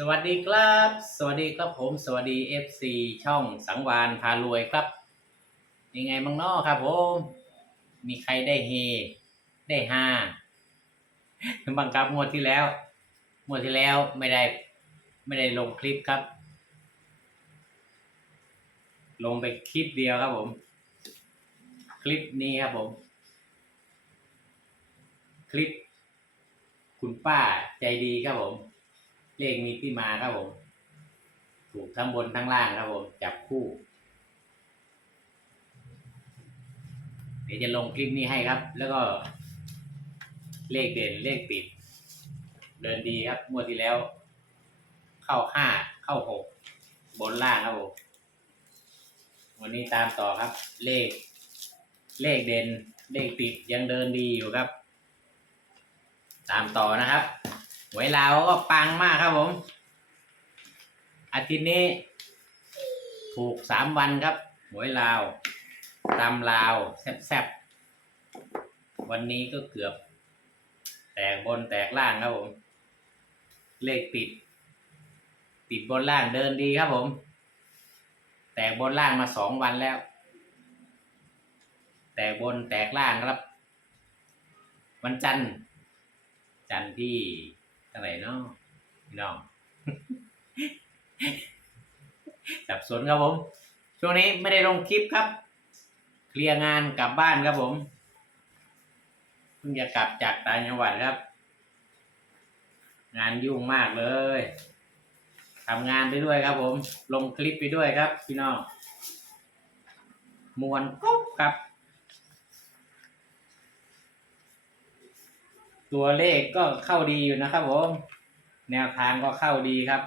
สวัสดีครับ สวัสดีครับผมสวัสดี FC ช่องสังวานพารวยครับ ยังไงบ้างนาะครับผมมีใครได้เฮ ได้ฮาบังครับงวดที่แล้วงวดที่แล้วไม่ได้ ไม่ได้ลงคลิปครับ ลงไปคลิปเดียวครับผม คลิปนี้ครับผม คลิป คุณป้าใจดีครับผม เลขมีที่มาครับผม ถูกทั้งบนทั้งล่างครับผม จับคู่ เดี๋ยวจะลงคลิปนี้ให้ครับ แล้วก็เลขเด่นเลขปิด เดินดีครับงวดที่แล้ว เข้าห้าเข้าหกบนล่างครับผมวันนี้ตามต่อครับ เลข เลขเด่นเลขปิดยังเดินดีอยู่ครับ ตามต่อนะครับ หวยลาวก็ปังมากครับผม อาทิตย์นี้ ถูกสามวันครับหวยลาวตำลาวแซ่บๆ วันนี้ก็เกือบ แตกบนแตกล่างครับผม เลขติด ติดบนล่างเดินดีครับผม แตกบนล่างมาสองวันแล้ว แตกบนแตกล่างครับ วันจันทร์จันทร์ที่ ท่าไหร่เนาะพี่น้องสับสนครับผม ช่วงนี้ไม่ได้ลงคลิปครับ เคลียร์งานกลับบ้านครับผมเพิ่งจะกลับจากต่างจังหวัดครับ งานยุ่งมากเลยทำงานไปด้วยครับผม ลงคลิปไปด้วยครับ พี่น้องมวนกุ๊บครับ ตัวเลขก็เข้าดีอยู่นะครับผมแนวทางก็เข้าดีครับ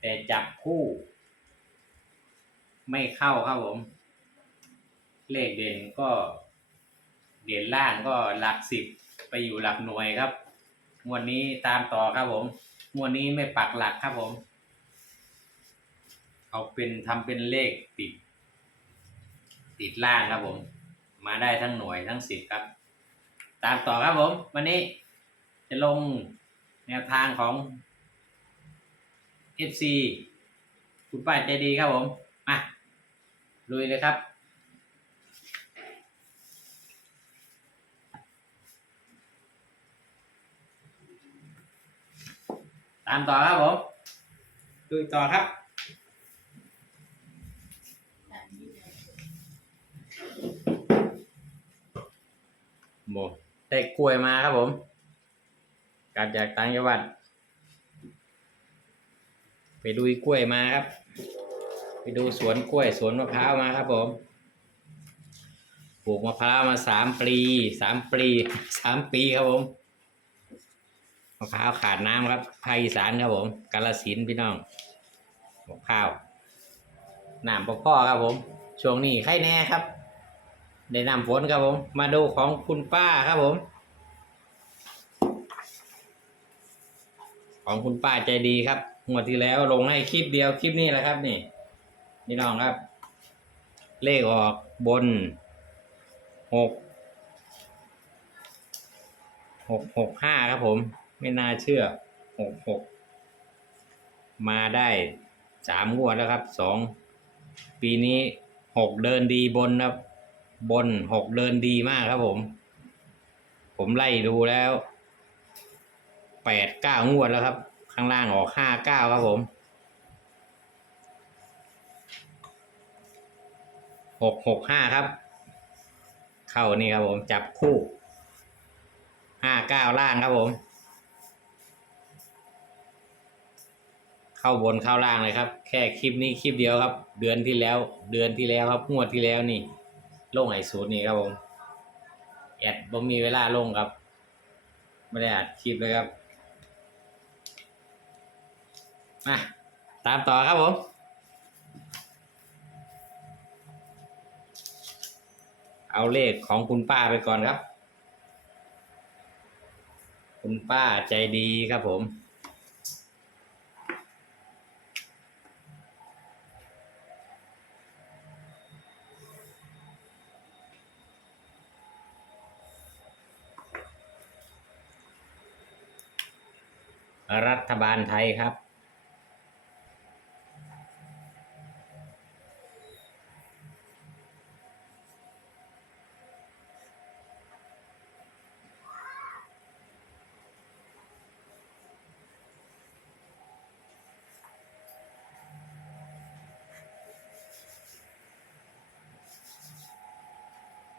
แต่จับคู่ ไม่เข้าครับผม เลขเด่นก็เด่นล่างก็หลักสิบไปอยู่หลักหน่วยครับงวดนี้ตามต่อครับผมงวดนี้ไม่ปักหลักครับผม เอาเป็นทำเป็นเลขติด ติดล่างครับผม มาได้ทั้งหน่วยทั้งสิบครับ ตามต่อครับผม วันนี้ จะลงแนวทางของ FC คุณป้าใจดีครับผม มาลุยเลยครับ ตามต่อครับผมลุยต่อครับโบได้กล้วยมาครับผม กลับจากต่างจังหวัด ไปดูกล้วยมาครับ ไปดูสวนกล้วยสวนมะพร้าวมาครับผมปลูกมะพร้าวมาสามปีสามปีสามปีครับผมมะพร้าวขาดน้ำครับภาคอีสานครับผมกาลสินพี่น้องมะพร้าวน้ำพ่อครับผม ช่วงนี้ไข่แน่ครับ ได้นำฝนครับผม มาดูของคุณป้าครับผม ของคุณป้าใจดีครับงวดที่แล้วลงให้คลิปเดียวคลิปนี้แหละครับ นี่นี่น้องครับ เลขออกบนหกหกหกห้าครับผม ไม่น่าเชื่อหกหกมาได้สามงวดแล้วครับสองปีนี้หกเดินดีบนครับ บนหกเดินดีมากครับผม ผมไล่ดูแล้ว แปดเก้างวดแล้วครับ ข้างล่างออกห้าเก้าครับผมหกหกห้าครับ เข้านี่ครับผมจับคู่ห้าเก้าล่างครับผม เข้าบนเข้าล่างเลยครับ แค่คลิปนี้คลิปเดียวครับ เดือนที่แล้ว เดือนที่แล้วครับงวดที่แล้วนี่ลงไอศูนย์นี่ครับผมแอดบ่มีเวลาลงครับ ไม่ได้อัดคลิปเลยครับ มาตามต่อครับผมเอาเลขของคุณป้าไปก่อนครับ คุณป้าใจดีครับผม รัฐบาลไทยครับ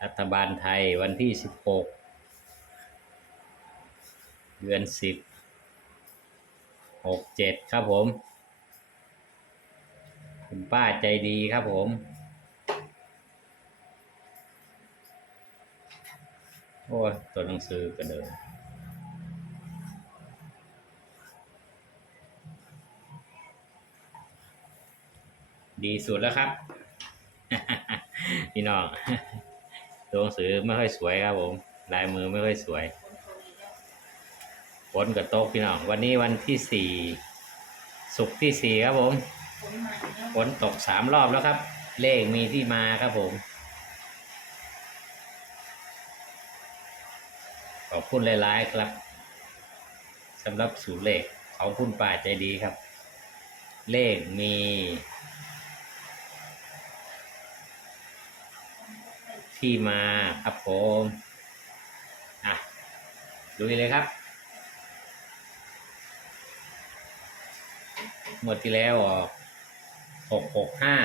รัฐบาลไทยวันที่สิบหกเดือนสิบหกเจ็ดครับผม คุณป้าใจดีครับผม โอ้ตัวหนังสือกระเดินดีสุดแล้วครับ พี่น้อง ตัวหนังสือไม่ค่อยสวยครับผมลายมือไม่ค่อยสวยฝนกับโต๊ะพี่น้อง วันนี้วันที่สี่ศุกร์ที่สี่ครับผมฝนตกสามรอบแล้วครับ เลขมีที่มาครับผม ขอบคุณหลายๆครับสำหรับสูตรเลขของคุณป้าใจดีครับ เลขมี ที่มาครับผมอะดูเลยครับหมดที่แล้วออกหกหกห้า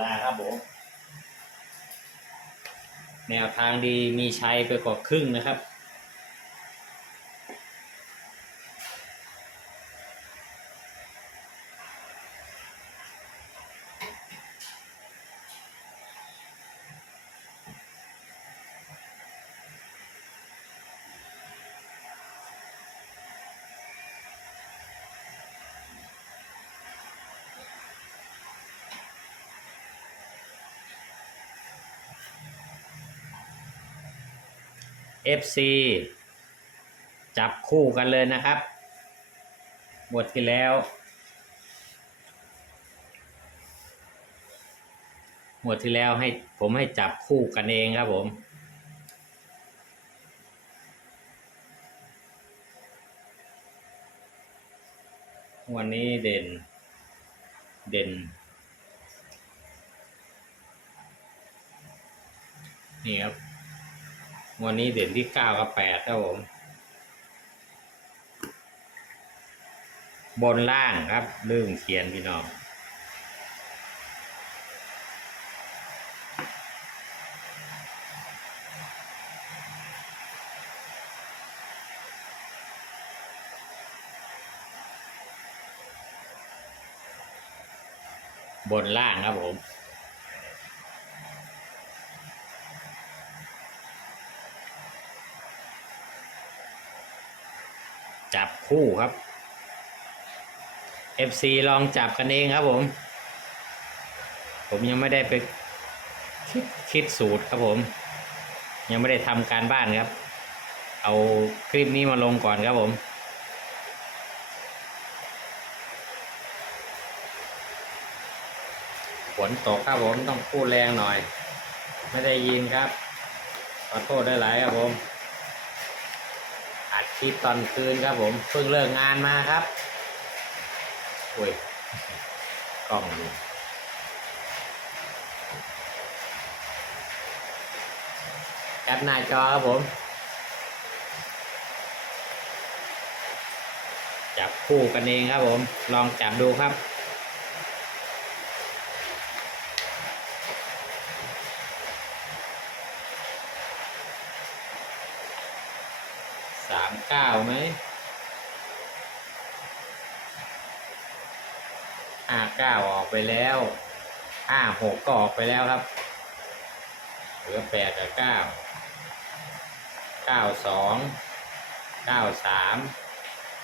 ลาครับผม แนวทางดีมีชัยไปกว่าครึ่งนะครับ FC จับคู่กันเลยนะครับบทที่แล้วหมดที่แล้วให้ผมให้จับคู่กันเองครับผม วันนี้เด่น เด่น นี่ครับ วันนี้เด่นที่เก้ากับแปดครับผม บนล่างครับลืมเขียนพี่น้องบนล่างครับผม คู่ครับ FC ลองจับกันเองครับผม ผมยังไม่ได้ไปคิดคิดสูตรครับผม ยังไม่ได้ทำการบ้านครับ เอาคลิปนี้มาลงก่อนครับผมฝนตกครับผมต้องพูดแรงหน่อย ไม่ได้ยินครับขอโทษได้หลายครับผม อัดคลิปตอนคืนครับผมเพิ่งเลิกงานมาครับโอ้ยกล้องดูแอปหน้าจอครับผม จับคู่กันเองครับผม ลองจับดูครับ สามเก้าไหมห้าเก้าออกไปแล้วห้าหกก็ออกไปแล้วครับ เหลือแปดกับเก้าเก้าสองเก้าสาม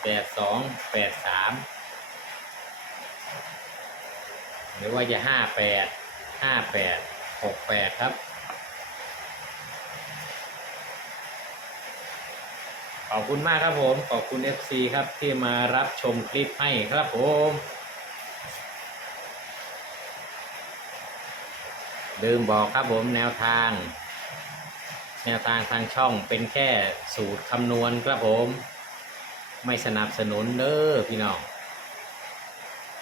แปดสองแปดสามหรือว่าจะห้าแปดห้าแปดหกแปดครับ ขอบคุณมากครับผม ขอบคุณ FC ครับที่มารับชมคลิปให้ครับผม ลืมบอกครับผมแนวทาง แนวทางทางช่องเป็นแค่สูตรคำนวณครับผม ไม่สนับสนุนเด้อพี่น้อง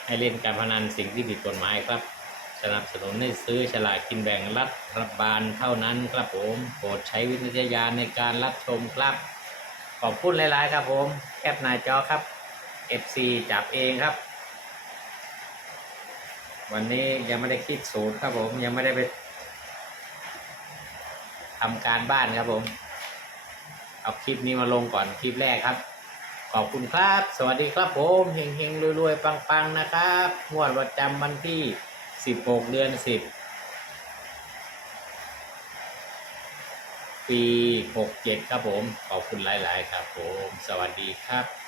ให้เล่นการพนันสิ่งที่ผิดกฎหมายครับ สนับสนุนให้ซื้อฉลากกินแบ่งรัฐบาลเท่านั้นครับผม โปรดใช้วิจารณญาณในการรับชมครับ ขอบคุณหลาย ๆ ครับผมแคปหน้าจอครับ FC จับเองครับ วันนี้ยังไม่ได้คิดสูตรครับผมยังไม่ได้ไปทำการบ้านครับผม เอาคลิปนี้มาลงก่อนคลิปแรกครับ ขอบคุณครับ สวัสดีครับผมเฮงเฮงๆรวยๆปัง ๆ นะครับงวดประจำวันที่ 16 เดือน 10 ปี 67 ครับผม ขอบคุณหลาย ๆ ครับผม สวัสดีครับ